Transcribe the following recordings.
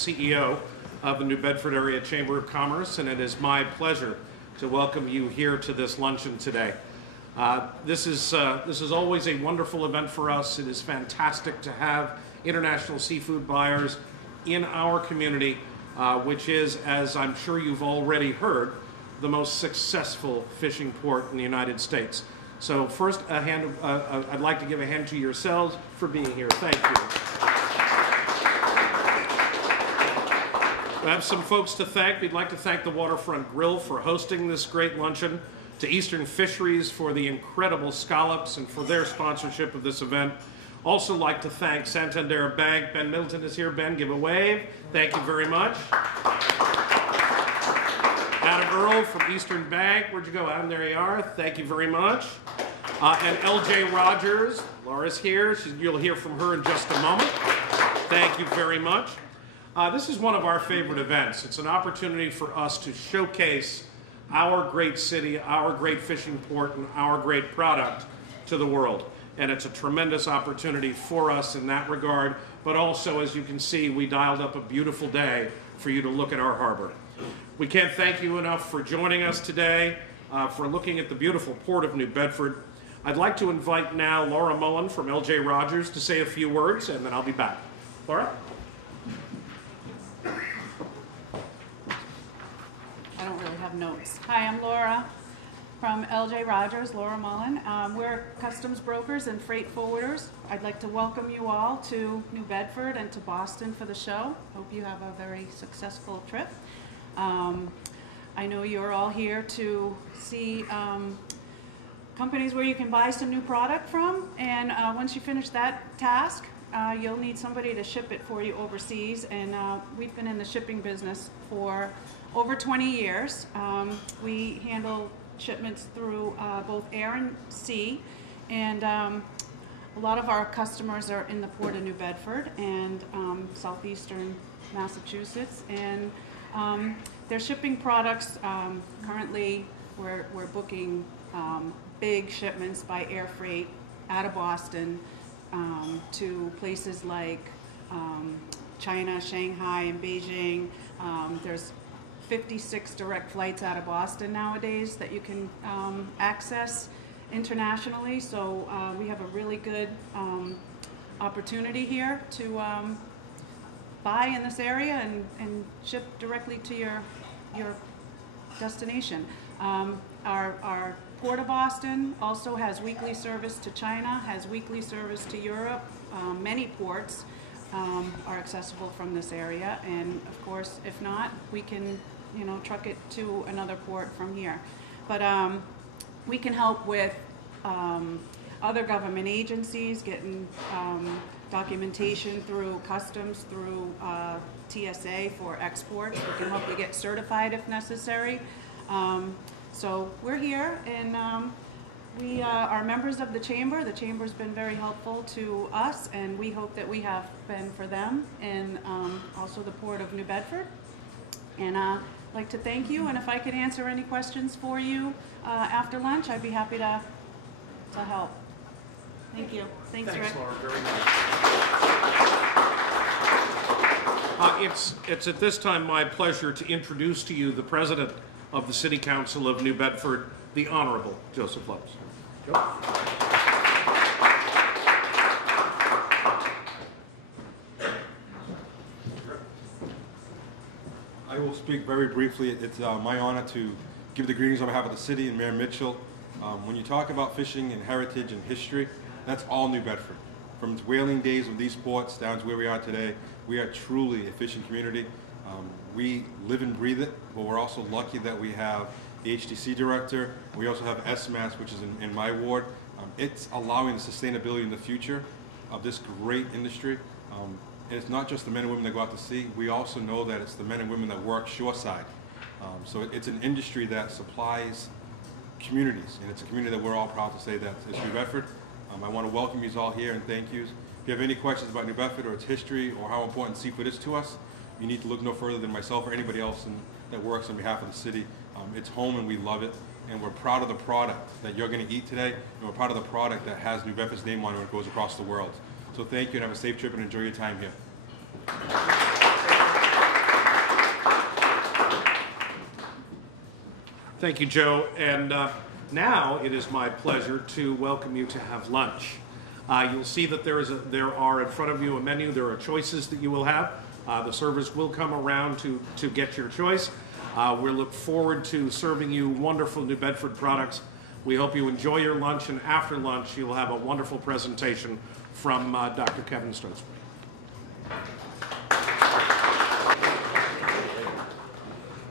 CEO of the New Bedford Area Chamber of Commerce, and it is my pleasure to welcome you here to this luncheon today. This is always a wonderful event for us. It is fantastic to have international seafood buyers in our community, which is, as I'm sure you've already heard, the most successful fishing port in the United States. So first, I'd like to give a hand to yourselves for being here. Thank you. We have some folks to thank. We'd like to thank the Waterfront Grille for hosting this great luncheon, to Eastern Fisheries for the incredible scallops and for their sponsorship of this event. Also like to thank Santander Bank. Ben Middleton is here. Ben, give a wave. Thank you very much. Adam Earl from Eastern Bank. Where'd you go, Adam? There you are. Thank you very much. And LJ Rogers. Laura's here. You'll hear from her in just a moment. Thank you very much. This is one of our favorite events. It's an opportunity for us to showcase our great city, our great fishing port, and our great product to the world. And it's a tremendous opportunity for us in that regard, but also, as you can see, we dialed up a beautiful day for you to look at our harbor. We can't thank you enough for joining us today, for looking at the beautiful port of New Bedford. I'd like to invite now Laura Mullen from LJ Rogers to say a few words, and then I'll be back. Laura? I don't really have notes. Hi, I'm Laura from LJ Rogers, Laura Mullen. We're customs brokers and freight forwarders. I'd like to welcome you all to New Bedford and to Boston for the show. Hope you have a very successful trip. I know you're all here to see companies where you can buy some new product from, and once you finish that task, you'll need somebody to ship it for you overseas, and we've been in the shipping business for over 20 years. We handle shipments through both air and sea, and a lot of our customers are in the port of New Bedford and southeastern Massachusetts, and they're shipping products. Currently, we're booking big shipments by air freight out of Boston to places like China, Shanghai, and Beijing. There's 56 direct flights out of Boston nowadays that you can access internationally. So we have a really good opportunity here to buy in this area and ship directly to your destination. Our Port of Boston also has weekly service to China, has weekly service to Europe. Many ports are accessible from this area, and of course, if not, we can truck it to another port from here. But we can help with other government agencies getting documentation through customs, through TSA for exports. We can help you get certified if necessary. So we're here, and we are members of the Chamber. The Chamber's been very helpful to us, and we hope that we have been for them, and also the Port of New Bedford. And I'd like to thank you, and if I could answer any questions for you after lunch, I'd be happy to help. Thank you. Thanks, Rick. Laura, very much. It's at this time my pleasure to introduce to you the President of the City Council of New Bedford, the Honorable Joseph Lopes. Joe? I will speak very briefly. It's my honor to give the greetings on behalf of the city and Mayor Mitchell. When you talk about fishing and heritage and history, that's all New Bedford. From its whaling days of these ports down to where we are today, we are truly a fishing community. We live and breathe it, but we're also lucky that we have the HDC director. We also have SMAS, which is in my ward. It's allowing the sustainability in the future of this great industry. And it's not just the men and women that go out to sea. We also know that it's the men and women that work shoreside. So it's an industry that supplies communities, and it's a community that we're all proud to say that it's New Bedford. I want to welcome you all here and thank you. If you have any questions about New Bedford or its history or how important seafood is to us, you need to look no further than myself or anybody else that works on behalf of the city. It's home and we love it, and we're proud of the product that you're going to eat today, and we're proud of the product that has New Bedford's name on it when it goes across the world. So thank you and have a safe trip and enjoy your time here. Thank you, Joe. And now it is my pleasure to welcome you to have lunch. You'll see that there are in front of you a menu. There are choices that you will have. The servers will come around to get your choice. We look forward to serving you wonderful New Bedford products. We hope you enjoy your lunch, and after lunch you'll have a wonderful presentation from Dr. Kevin Stokes.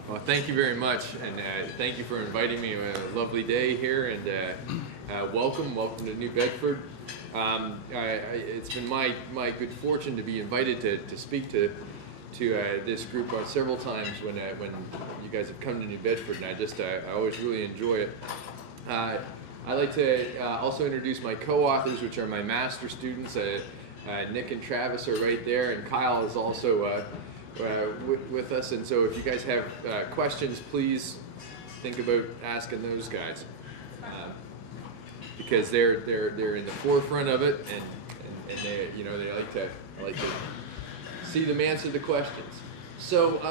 Well, thank you very much, and thank you for inviting me. A lovely day here, and welcome to New Bedford. It's been my good fortune to be invited to speak to this group several times when you guys have come to New Bedford, and I always really enjoy it. I'd like to also introduce my co-authors, which are my master students. Nick and Travis are right there, and Kyle is also with us. And so if you guys have questions, please think about asking those guys, because they're in the forefront of it, and they like to see them answer the questions. So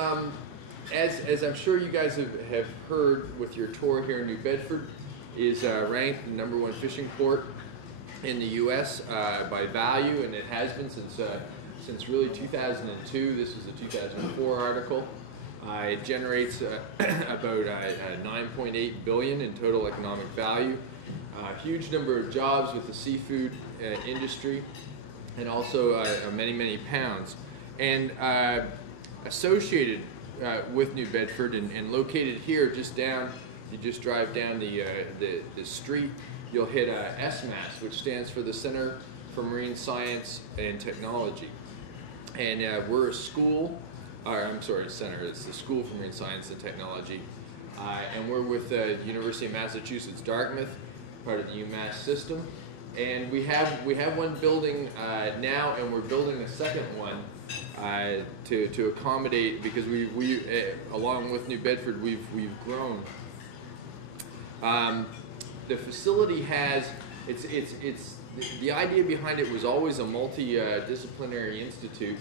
as I'm sure you guys have heard with your tour here in New Bedford, is ranked the #1 fishing port in the U.S. By value, and it has been since really 2002. This was a 2004 article. It generates about $9.8 billion in total economic value. A huge number of jobs with the seafood industry, and also many pounds. And associated with New Bedford and located here, you just drive down the street, you'll hit SMAS, which stands for the Center for Marine Science and Technology. And we're a school, center, it's the School for Marine Science and Technology. And we're with the University of Massachusetts, Dartmouth, part of the UMass system. And we have one building now, and we're building a second one to accommodate, because we along with New Bedford, we've grown. The facility has the idea behind it was always a multidisciplinary institute,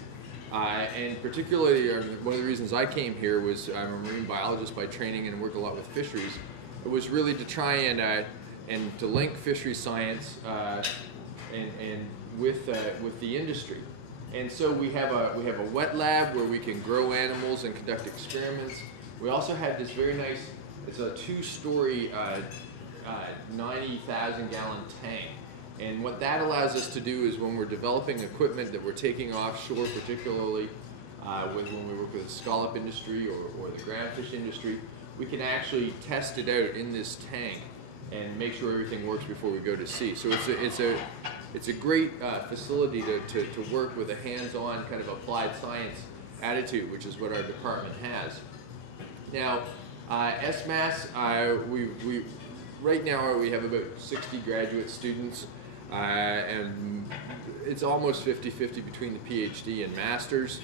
and particularly one of the reasons I came here was I'm a marine biologist by training and work a lot with fisheries. It was really to try and to link fisheries science and with the industry. And so we have a wet lab where we can grow animals and conduct experiments. We also have this very nice, it's a 2-story 90,000 gallon tank. And what that allows us to do is when we're developing equipment that we're taking offshore, particularly when we work with the scallop industry or the groundfish industry, we can actually test it out in this tank and make sure everything works before we go to sea. So it's a great facility to work with a hands-on kind of applied science attitude, which is what our department has. Now, SMAS, right now we have about 60 graduate students, and it's almost 50-50 between the PhD and masters.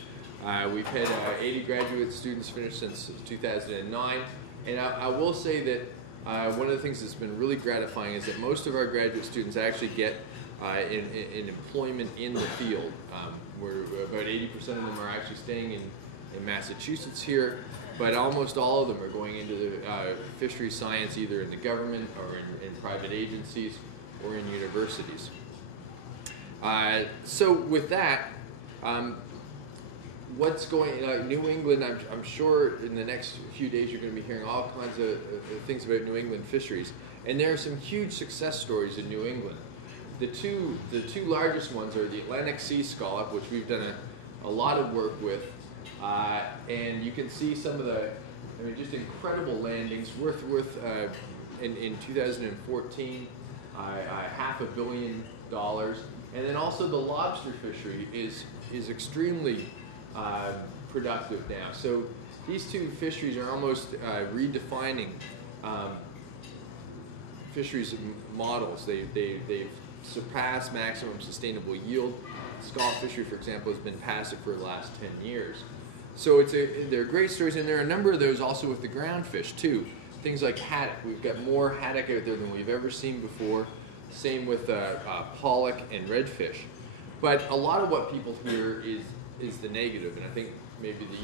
We've had 80 graduate students finish since 2009, and I will say that one of the things that's been really gratifying is that most of our graduate students actually get in employment in the field. About 80% of them are actually staying in Massachusetts here, but almost all of them are going into the fishery science, either in the government or in private agencies or in universities. So with that, what's going New England, I'm sure in the next few days you're going to be hearing all kinds of things about New England fisheries. And there are some huge success stories in New England. The two largest ones are the Atlantic Sea scallop, which we've done a lot of work with. And you can see some of the, just incredible landings, worth in 2014, $500 million. And then also the lobster fishery is extremely productive now. So these two fisheries are almost redefining fisheries models. They've surpassed maximum sustainable yield. Scallop fishery, for example, has been passive for the last 10 years. So they're great stories, and there are a number of those also with the ground fish too. Things like haddock. We've got more haddock out there than we've ever seen before. Same with pollock and redfish. But a lot of what people hear is the negative, and I think maybe the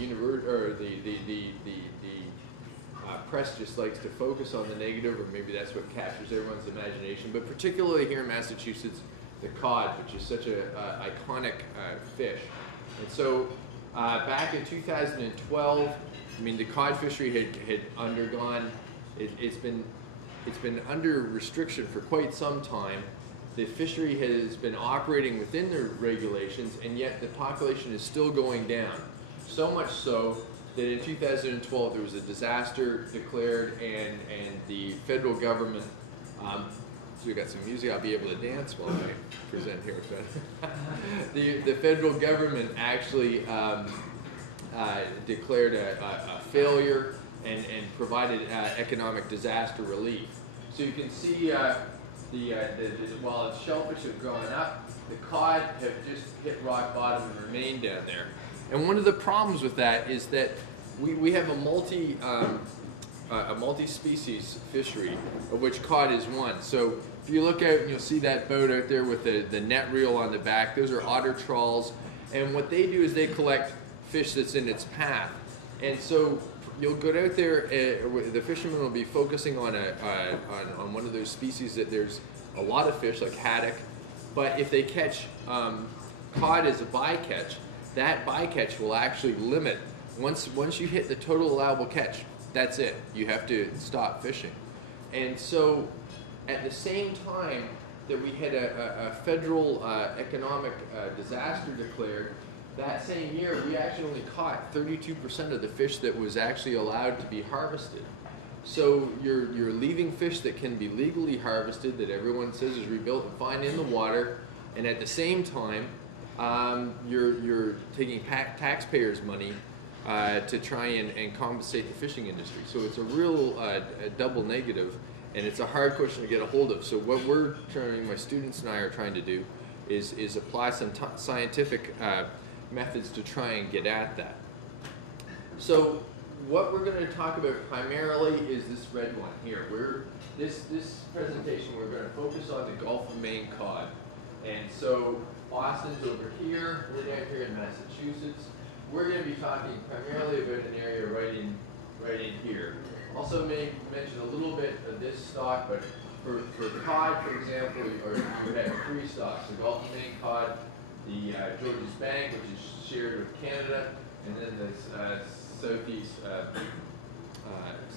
press just likes to focus on the negative, or maybe that's what captures everyone's imagination. But particularly here in Massachusetts, the cod, which is such an iconic fish. And so back in 2012, I mean, the cod fishery had undergone, it's been under restriction for quite some time. The fishery has been operating within the regulations, and yet the population is still going down. So much so that in 2012 there was a disaster declared, and the federal government, so we got some music, I'll be able to dance while I present here. The federal government actually declared a failure and provided economic disaster relief. So you can see while its shellfish have gone up, the cod have just hit rock bottom and remained down there. And one of the problems with that is that we have a multi-species fishery, of which cod is one. So if you look out and you'll see that boat out there with the net reel on the back, those are otter trawls. And what they do is they collect fish that's in its path. And so you'll go out there, the fishermen will be focusing on one of those species that there's a lot of fish, like haddock. But if they catch cod as a bycatch, that bycatch will actually limit. Once you hit the total allowable catch, that's it. You have to stop fishing. And so at the same time that we had a federal economic disaster declared, that same year we actually only caught 32% of the fish that was actually allowed to be harvested. So you're leaving fish that can be legally harvested, that everyone says is rebuilt and fine, in the water, and at the same time you're taking taxpayers' money to try and compensate the fishing industry. So it's a real a double negative, and it's a hard question to get a hold of. So what we're trying, my students and I are trying to do, is apply some scientific methods to try and get at that. So what we're going to talk about primarily is this red one here. This presentation we're going to focus on the Gulf of Maine cod. And so Boston's over here, we're down here in Massachusetts. We're going to be talking primarily about an area right in here. Also may mention a little bit of this stock, but for cod, for example, you have three stocks: the Gulf of Maine cod, the George's Bank, which is shared with Canada, and then the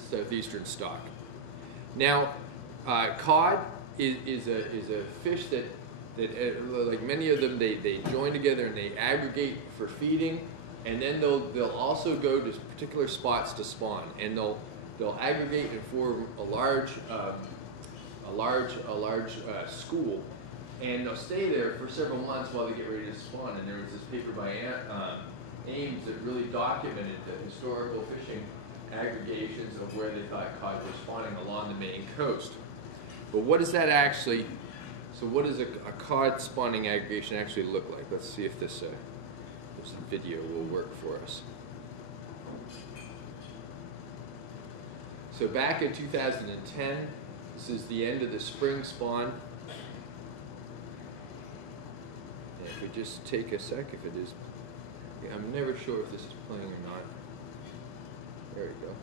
southeastern stock. Now, cod is a fish that like many of them, they join together and they aggregate for feeding, and then they'll also go to particular spots to spawn, and they'll aggregate and form a large school, and they'll stay there for several months while they get ready to spawn. And there was this paper by Ames that really documented the historical fishing aggregations of where they thought cod were spawning along the Maine coast. But what does that actually? So what does a cod spawning aggregation actually look like? Let's see if this video will work for us. So back in 2010, this is the end of the spring spawn. And if we just take a sec, if it is, I'm never sure if this is playing or not. There we go.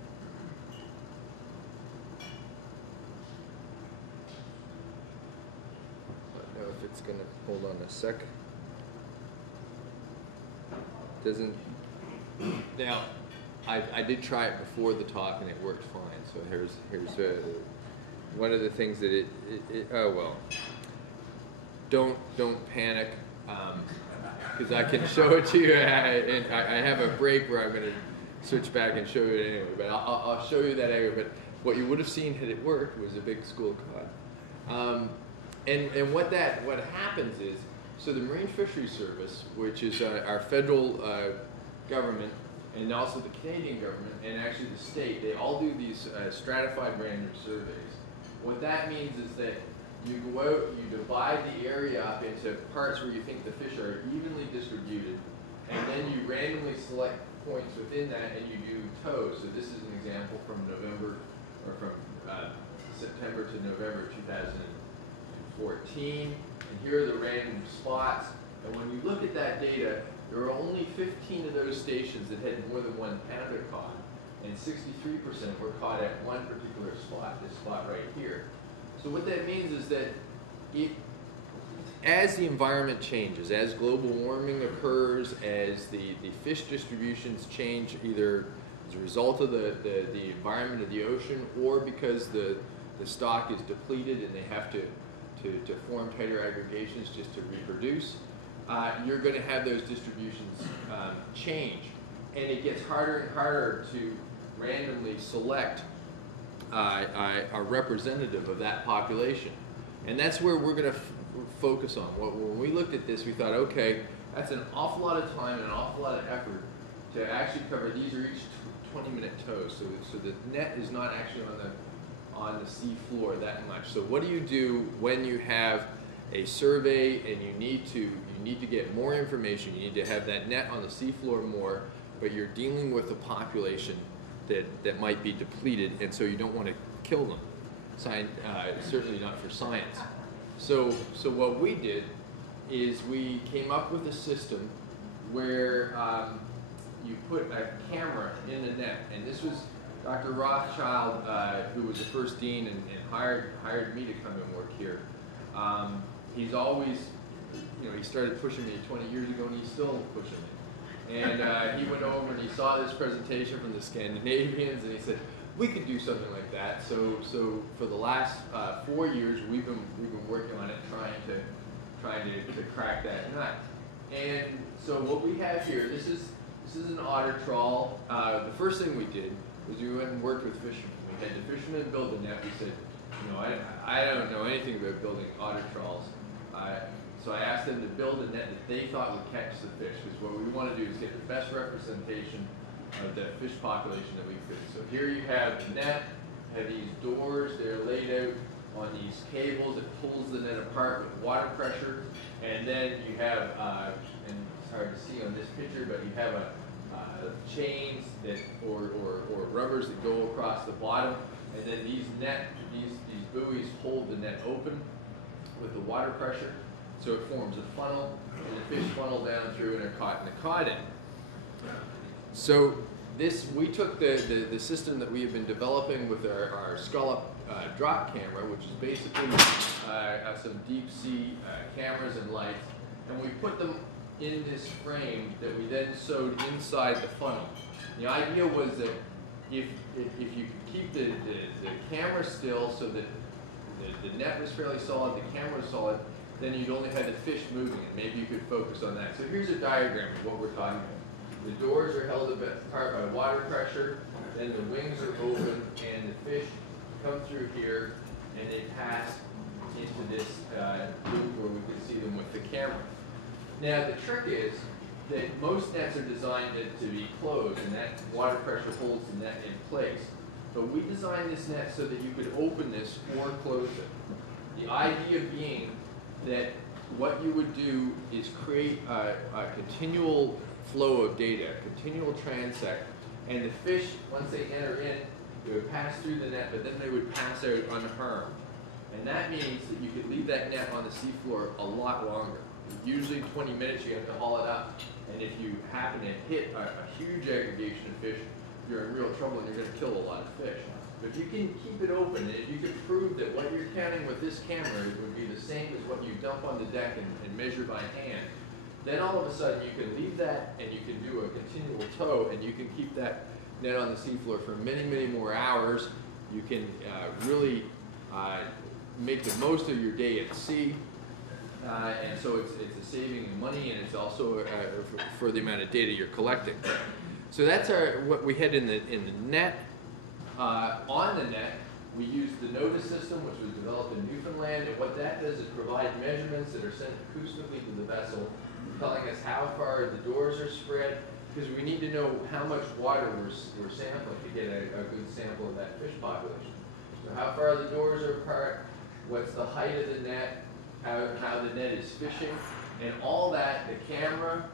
I don't know if it's gonna hold on a sec. Doesn't. Now, I did try it before the talk and it worked fine. So here's one of the things that oh well. Don't panic, because I can show it to you. And I have a break where I'm going to switch back and show you it anyway. But I'll show you that area. But what you would have seen had it worked was a big school cod. And what happens is, so the Marine Fisheries Service, which is our federal government, and also the Canadian government, and actually the state, they all do these stratified random surveys. What that means is that you go out, you divide the area up into parts where you think the fish are evenly distributed, and then you randomly select points within that and you do tows. So this is an example from November, or from September to November 2014, and here are the random spots. And when you look at that data, there are only 15 of those stations that had more than one pounder caught, and 63% were caught at one particular spot, this spot right here. So what that means is that as the environment changes, as global warming occurs, as the fish distributions change, either as a result of the environment of the ocean, or because the stock is depleted and they have to form tighter aggregations just to reproduce, you're going to have those distributions change. And it gets harder and harder to randomly select a representative of that population. And that's where we're going to focus on. When we looked at this, we thought, okay, that's an awful lot of time and an awful lot of effort to actually cover. These are each 20-minute tows, so the net is not actually on the sea floor that much. So what do you do when you have a survey and you need to get more information? You need to have that net on the sea floor more, but you're dealing with a population that might be depleted, and so you don't want to kill them. Certainly not for science. So what we did is we came up with a system where you put a camera in the net, and this was Dr. Rothschild, who was the first dean and hired me to come and work here. He's always, he started pushing me 20 years ago, and he's still pushing me. And he went over and he saw this presentation from the Scandinavians, and he said, we could do something like that. So for the last 4 years, we've been working on it, trying to crack that nut. And so what we have here, this is an otter trawl. The first thing we did was we went and worked with fishermen. We had the fishermen build the net. We said, I don't know anything about building otter trawls. So I asked them to build a net that they thought would catch the fish, because what we want to do is get the best representation of the fish population that we could. So here you have the net, have these doors, they're laid out on these cables. It pulls the net apart with water pressure, and then you have, and it's hard to see on this picture, but you have chains that or rubbers that go across the bottom, and then these buoys hold the net open with the water pressure. So it forms a funnel, and the fish funnel down through and are caught in the cod end. So we took the system that we have been developing with our scallop drop camera, which is basically some deep sea cameras and lights, and we put them in this frame that we then sewed inside the funnel. The idea was that if you could keep the camera still so that the net was fairly solid, the camera was solid, then you'd only have the fish moving, and maybe you could focus on that. So here's a diagram of what we're talking about. The doors are held apart by water pressure, then the wings are open, and the fish come through here, and they pass into this loop where we can see them with the camera. Now the trick is that most nets are designed to be closed, and that water pressure holds the net in place. But we designed this net so that you could open this or close it. The idea being that what you would do is create a continual flow of data, a continual transect, and the fish, once they enter in, they would pass through the net, but then they would pass out unharmed. And that means that you could leave that net on the seafloor a lot longer. Usually 20 minutes you have to haul it up, and if you happen to hit a huge aggregation of fish, you're in real trouble and you're going to kill a lot of fish. But if you can keep it open, and if you can prove that what you're counting with this camera would be the same as what you dump on the deck and measure by hand, then all of a sudden you can leave that and you can do a continual tow, and you can keep that net on the seafloor for many, many more hours. You can really make the most of your day at sea, and so it's a saving in money, and it's also for the amount of data you're collecting. So that's what we had in the net. On the net, we used the NOTIS system, which was developed in Newfoundland, and what that does is provide measurements that are sent acoustically to the vessel, telling us how far the doors are spread, because we need to know how much water we're sampling to get a good sample of that fish population. So how far the doors are apart, what's the height of the net, how the net is fishing, and all that, the camera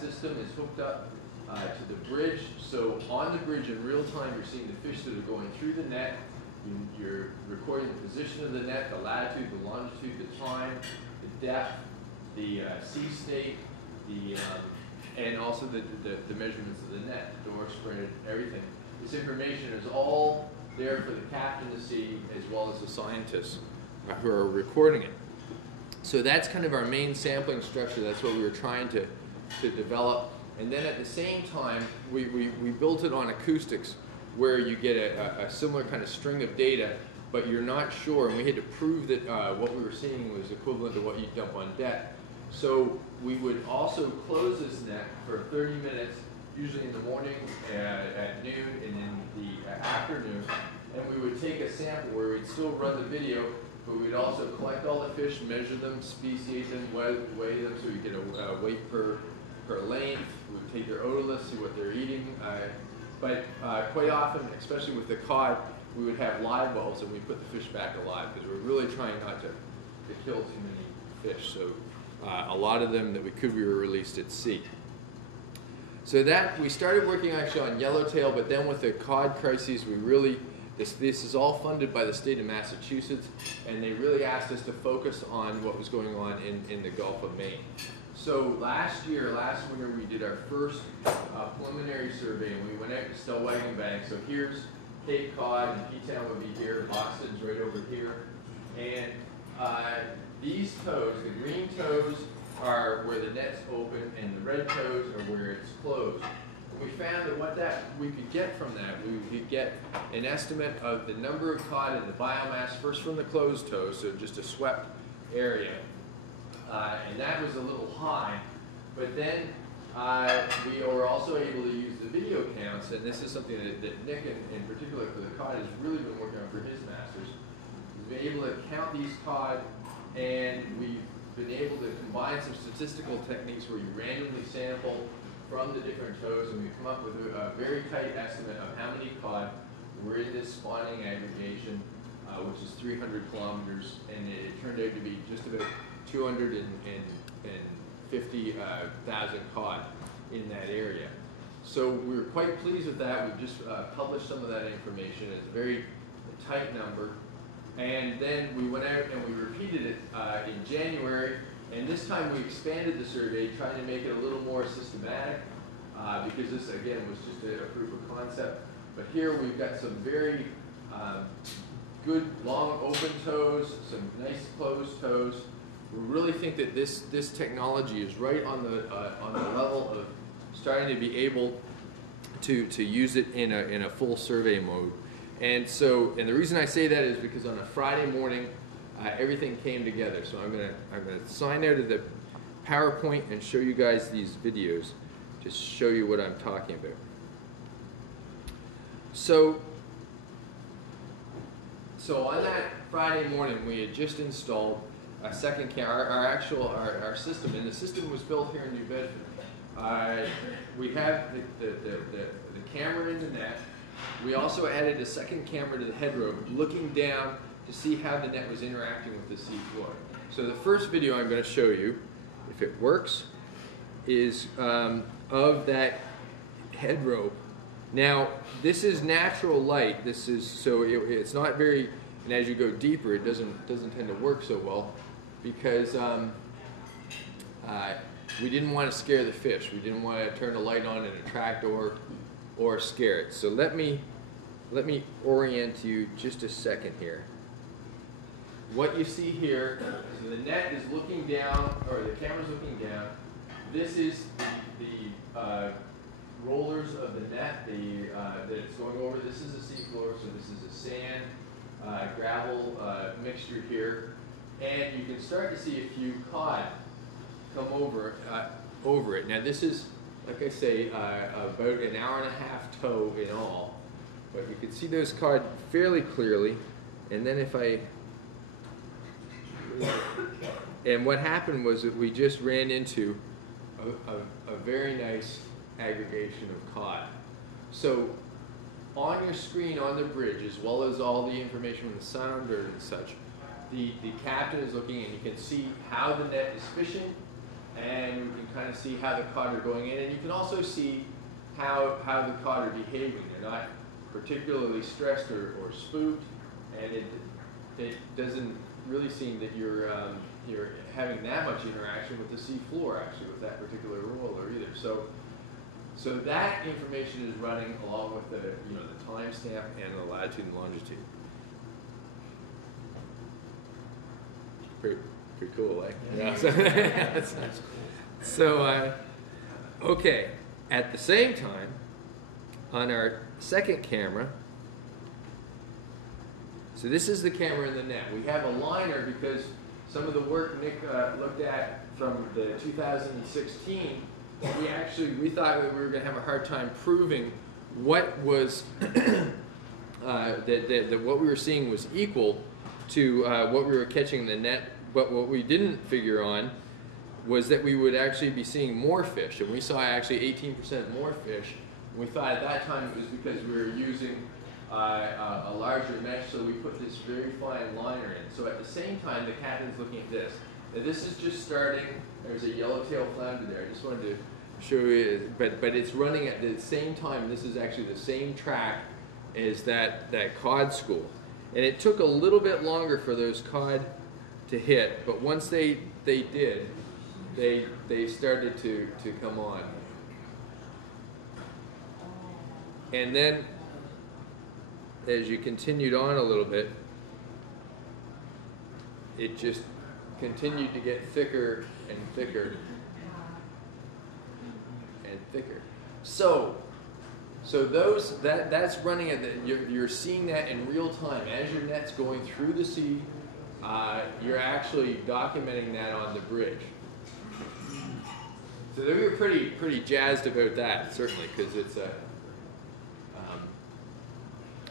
system is hooked up to the bridge. So on the bridge in real time, you're seeing the fish that are going through the net. You're recording the position of the net, the latitude, the longitude, the time, the depth, the sea state, and also the measurements of the net, the door spread, everything. This information is all there for the captain to see, as well as the scientists who are recording it. So that's kind of our main sampling structure. That's what we were trying to develop. And then at the same time, we built it on acoustics, where you get a similar kind of string of data, but you're not sure. And we had to prove that what we were seeing was equivalent to what you dump on deck. So we would also close this net for 30 minutes, usually in the morning, at noon, and in the afternoon. And we would take a sample where we'd still run the video, but we'd also collect all the fish, measure them, speciate them, weigh them, so we get a weight per length. We'd take their odorless, see what they're eating. But quite often, especially with the cod, we would have live wells, and we put the fish back alive, because we're really trying not to kill too many fish. So a lot of them that we were released at sea. So that, we started working actually on yellowtail, but then with the cod crises, we really, this is all funded by the state of Massachusetts, and they really asked us to focus on what was going on in the Gulf of Maine. So last winter, we did our first preliminary survey, and we went out to Stellwagen Bank. So here's Cape Cod, and P-Town would be here, Boston's right over here. And these toes, the green toes, are where the net's open, and the red toes are where it's closed. And we found that what we could get from that, we could get an estimate of the number of cod and the biomass, first from the closed toes, so just a swept area. And that was a little high, but then we were also able to use the video counts, and this is something that Nick, in particular for the cod, has really been working on for his masters. He's been able to count these cod, and we've been able to combine some statistical techniques where you randomly sample from the different toes, and we come up with a very tight estimate of how many cod were in this spawning aggregation, which is 300 kilometers, and it turned out to be just about 250,000 cod in that area. So we were quite pleased with that. We've just published some of that information. It's a very tight number. And then we went out and we repeated it in January. And this time we expanded the survey, trying to make it a little more systematic, because this, again, was just a proof of concept. But here we've got some very good long open toes, some nice closed toes. We really think that this technology is right on the level of starting to be able to use it in a full survey mode. And the reason I say that is because on a Friday morning, everything came together. So I'm gonna sign out of the PowerPoint and show you guys these videos, just show you what I'm talking about. So on that Friday morning, we had just installed a second camera, our system, and the system was built here in New Bedford. We have the camera in the net. We also added a second camera to the headrobe, looking down to see how the net was interacting with the sea floor. So the first video I'm going to show you, if it works, is of that headrobe. Now, this is natural light. This is it's not very, and as you go deeper, it doesn't tend to work so well, because we didn't want to scare the fish. We didn't want to turn the light on and attract or scare it. So let me orient you just a second here. What you see here is the net is looking down, or the camera's looking down. This is the rollers of the net that it's going over. This is a seafloor, so this is a sand, gravel mixture here. And you can start to see a few cod come over it. Now this is, like I say, about an hour and a half tow in all. But you can see those cod fairly clearly. And then and what happened was that we just ran into a very nice aggregation of cod. So on your screen on the bridge, as well as all the information from the sound bird and such, the captain is looking and you can see how the net is fishing, and you can kind of see how the cod are going in, and you can also see how the cod are behaving. They're not particularly stressed or spooked, and it doesn't really seem that you're having that much interaction with the sea floor, actually, with that particular roller either. So that information is running along with the the timestamp and the latitude and longitude. Pretty cool, eh? Yeah. That's nice. So okay, at the same time, on our second camera. So this is the camera in the net. We have a liner because some of the work Nick looked at from the 2016, we thought that we were going to have a hard time proving what was that what we were seeing was equal to what we were catching in the net. But what we didn't figure on was that we would actually be seeing more fish, and we saw actually 18% more fish. And we thought at that time it was because we were using a larger mesh, so we put this very fine liner in. So at the same time, the captain's looking at this. Now this is just starting. There's a yellowtail flounder there. I just wanted to show you, but it's running at the same time. This is actually the same track as that cod school. And it took a little bit longer for those cod to hit, but once they did, they started to come on. And then as you continued on a little bit, it just continued to get thicker and thicker and thicker. So that's running at you're seeing that in real time as your net's going through the sea. You're actually documenting that on the bridge. So they were pretty jazzed about that, certainly, because it's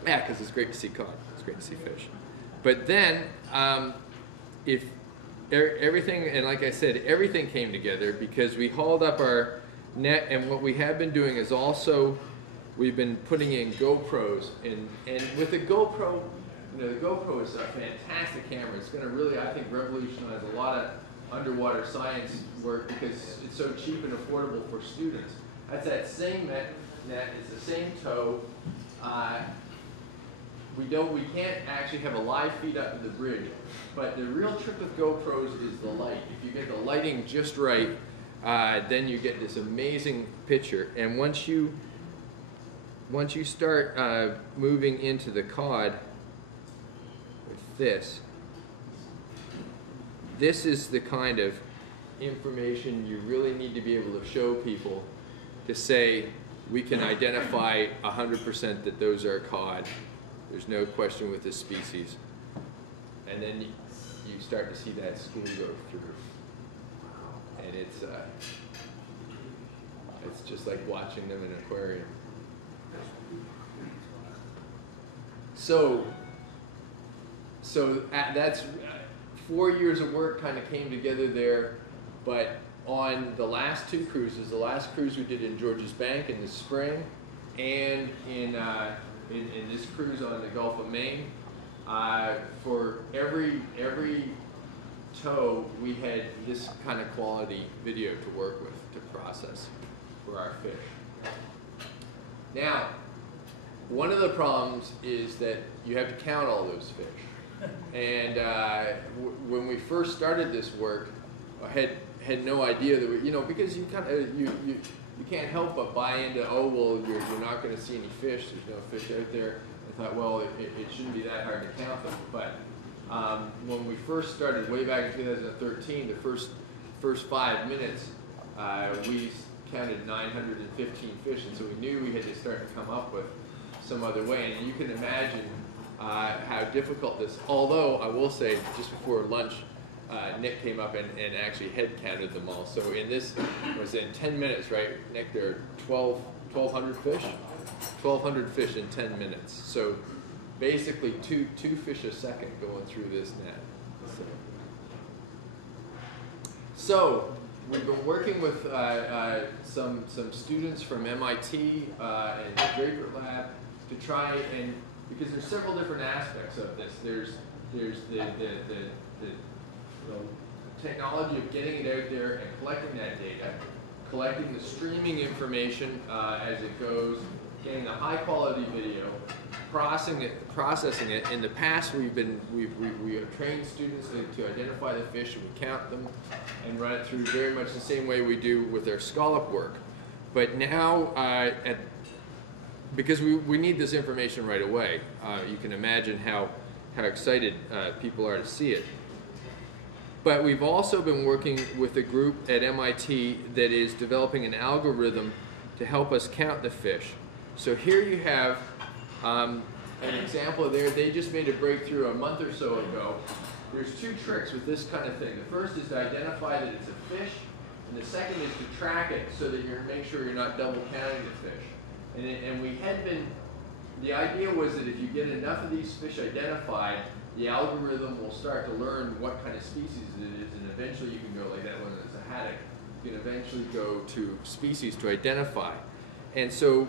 because it's great to see cod. It's great to see fish. But then, if everything, and like I said, everything came together because we hauled up our net, and what we have been doing is also we've been putting in GoPros, and with the GoPro, the GoPro is a fantastic camera. It's going to really, I think, revolutionize a lot of underwater science work because it's so cheap and affordable for students. That's that same net. It's the same tow. We can't actually have a live feed up to the bridge, but the real trick with GoPros is the light. If you get the lighting just right, then you get this amazing picture. And once you start moving into the cod with this is the kind of information you really need to be able to show people to say we can identify 100% that those are cod. There's no question with this species. And then you start to see that school go through. And it's just like watching them in an aquarium. So that's 4 years of work kind of came together there, but on the last two cruises, the last cruise we did in Georges Bank in the spring, and in this cruise on the Gulf of Maine, for every tow we had this kind of quality video to work with, to process for our fish. Now, one of the problems is that you have to count all those fish. And when we first started this work, I had no idea that we, because you kind of you can't help but buy into, oh well, you're not going to see any fish. There's no fish out there. I thought, well, it shouldn't be that hard to count them. But when we first started, way back in 2013, the first 5 minutes, we counted 915 fish, and so we knew we had to start to come up with some other way. And you can imagine how difficult this, although I will say, just before lunch, Nick came up and actually head counted them all. So in this, was in 10 minutes, right, Nick, there are 1,200 fish? 1,200 fish in 10 minutes. So basically two fish a second going through this net. So we've been working with some students from MIT and the Draper Lab to try and, because there's several different aspects of this. There's the technology of getting it out there and collecting that data, collecting the streaming information as it goes, getting the high quality video, processing it. In the past, we have trained students to identify the fish, and we count them and run it through very much the same way we do with our scallop work. But now, because we need this information right away, you can imagine how excited people are to see it. But we've also been working with a group at MIT that is developing an algorithm to help us count the fish. So here you have an example there. They just made a breakthrough a month or so ago. There's two tricks with this kind of thing. The first is to identify that it's a fish, and the second is to track it so that you make sure you're not double counting the fish. And we had been, the idea was that if you get enough of these fish identified, the algorithm will start to learn what kind of species it is, and eventually you can go, like that one that's a haddock, you can eventually go to species to identify. And so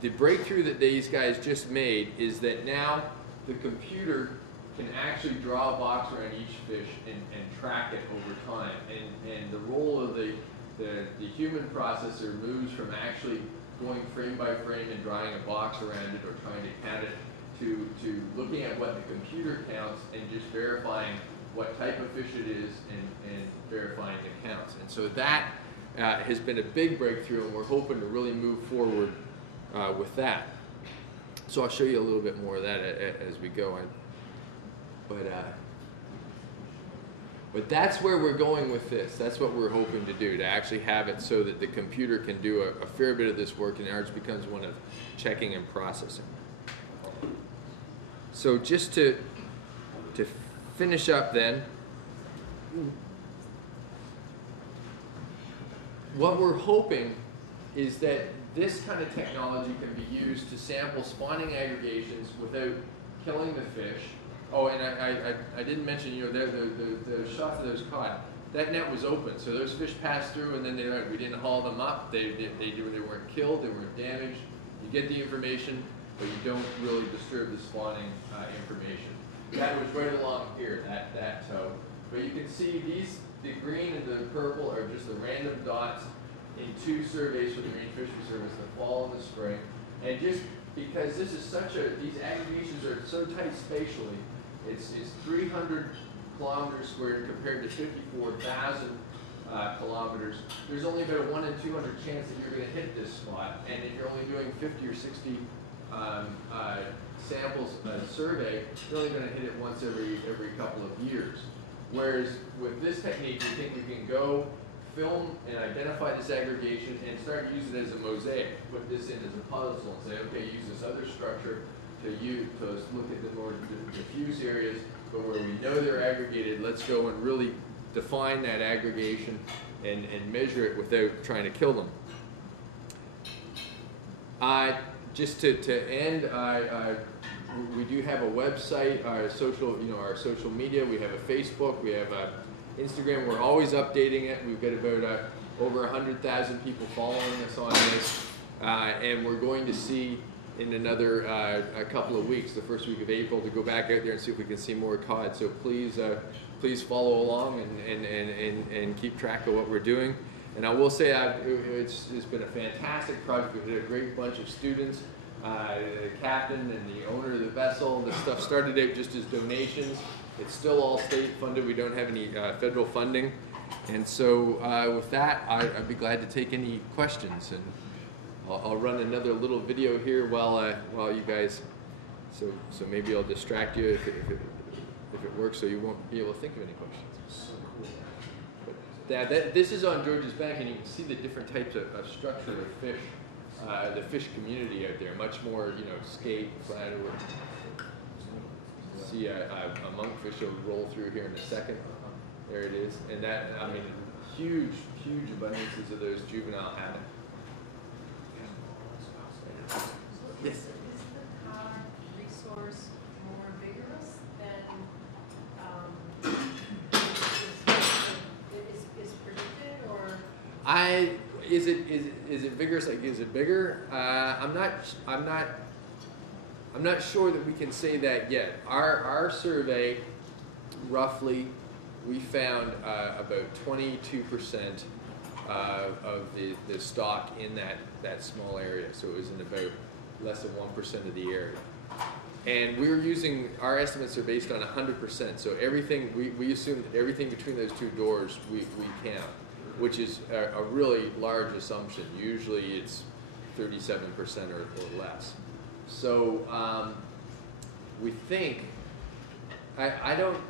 the breakthrough that these guys just made is that now the computer can actually draw a box around each fish and track it over time. And the role of the human processor moves from actually going frame by frame and drawing a box around it or trying to count it to looking at what the computer counts and just verifying what type of fish it is and verifying the counts. And so that has been a big breakthrough, and we're hoping to really move forward with that. So I'll show you a little bit more of that as we go on. But that's where we're going with this. That's what we're hoping to do, to actually have it so that the computer can do a fair bit of this work, and ours becomes one of checking and processing. So just to finish up then, what we're hoping is that this kind of technology can be used to sample spawning aggregations without killing the fish. Oh, and I didn't mention, you know, the shots of those caught, that net was open, so those fish passed through, and then we didn't haul them up. They weren't killed, they weren't damaged. You get the information, but you don't really disturb the spawning information. That was right along here, that toe. But you can see the green and the purple are just the random dots in two surveys for the Marine Fisheries Service, the fall and the spring. And just because this is these aggregations are so tight spatially, it's 300 kilometers squared compared to 54,000 kilometers. There's only about a 1 in 200 chance that you're going to hit this spot. And if you're only doing 50 or 60 samples a survey, you're only going to hit it once every couple of years. Whereas with this technique, we think we can go film and identify this aggregation and start using it as a mosaic. Put this in as a puzzle and say, okay, use this other structure to look at the more diffuse areas, but where we know they're aggregated, let's go and really define that aggregation and measure it without trying to kill them. Just to end, we do have a website, our social media. We have a Facebook, we have a Instagram. We're always updating it. We've got about over 100,000 people following us on this, and we're going to see in another a couple of weeks, the first week of April, to go back out there and see if we can see more cod. So please follow along and keep track of what we're doing. And I will say it's been a fantastic project. We've had a great bunch of students, the captain and the owner of the vessel. This stuff started out just as donations. It's still all state funded. We don't have any federal funding. And so with that, I'd be glad to take any questions. And I'll run another little video here while you guys, so maybe I'll distract you if it works, so you won't be able to think of any questions. So cool. This is on George's Bank, and you can see the different types of structure of fish, the fish community out there. Much more, skate, flathead. See a monkfish will roll through here in a second. There it is, and huge abundances of those juvenile haddock. Yes. Is the cod resource more vigorous than is predicted, or Is it vigorous? Like, is it bigger? I'm not sure that we can say that yet. Our survey, roughly, we found about 22% of the stock in that small area. So it was in about less than 1% of the area. And we were using, our estimates are based on 100%. So everything, we assume that everything between those two doors we count, which is a really large assumption. Usually it's 37% or less. So we think, I don't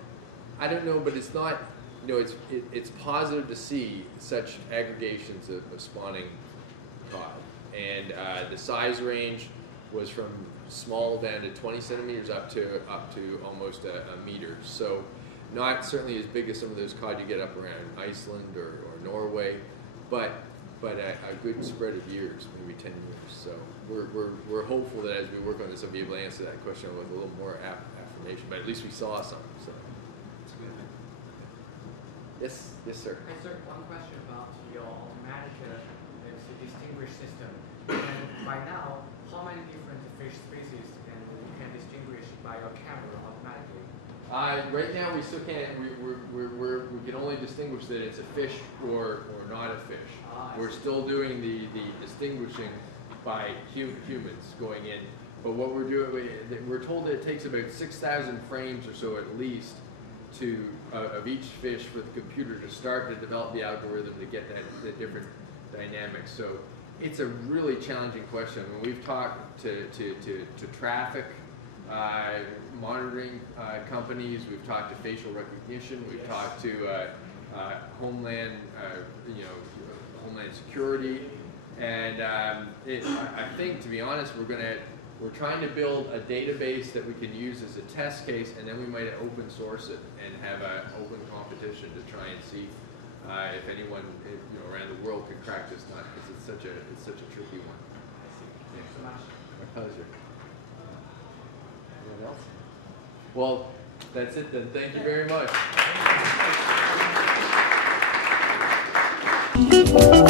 know, but it's not, you know, it's positive to see such aggregations of spawning cod. And the size range was from small down to 20 centimeters up to almost a meter. So not certainly as big as some of those cod you get up around Iceland or Norway, but a good spread of years, maybe 10 years. So we're hopeful that as we work on this, I'll be able to answer that question with a little more affirmation. But at least we saw some. So. Yes, sir. Hi, sir. One question about your automatic distinguish system. And by now, how many different fish species can distinguish by your camera automatically? Right now, we still can't. We can only distinguish that it's a fish or not a fish. We're still doing the distinguishing by humans going in. But what we're doing, we're told that it takes about 6,000 frames or so at least of each fish for the computer to start to develop the algorithm to get the different dynamics. So it's a really challenging question. When we've talked to traffic monitoring companies, we've talked to facial recognition, we've talked to Homeland Security, and I think, to be honest, we're trying to build a database that we can use as a test case, and then we might open source it and have an open competition to try and see if anyone around the world can crack this nut, because it's such a tricky one. Thanks so much. My pleasure. Anyone else? Well, that's it then. Thank you very much.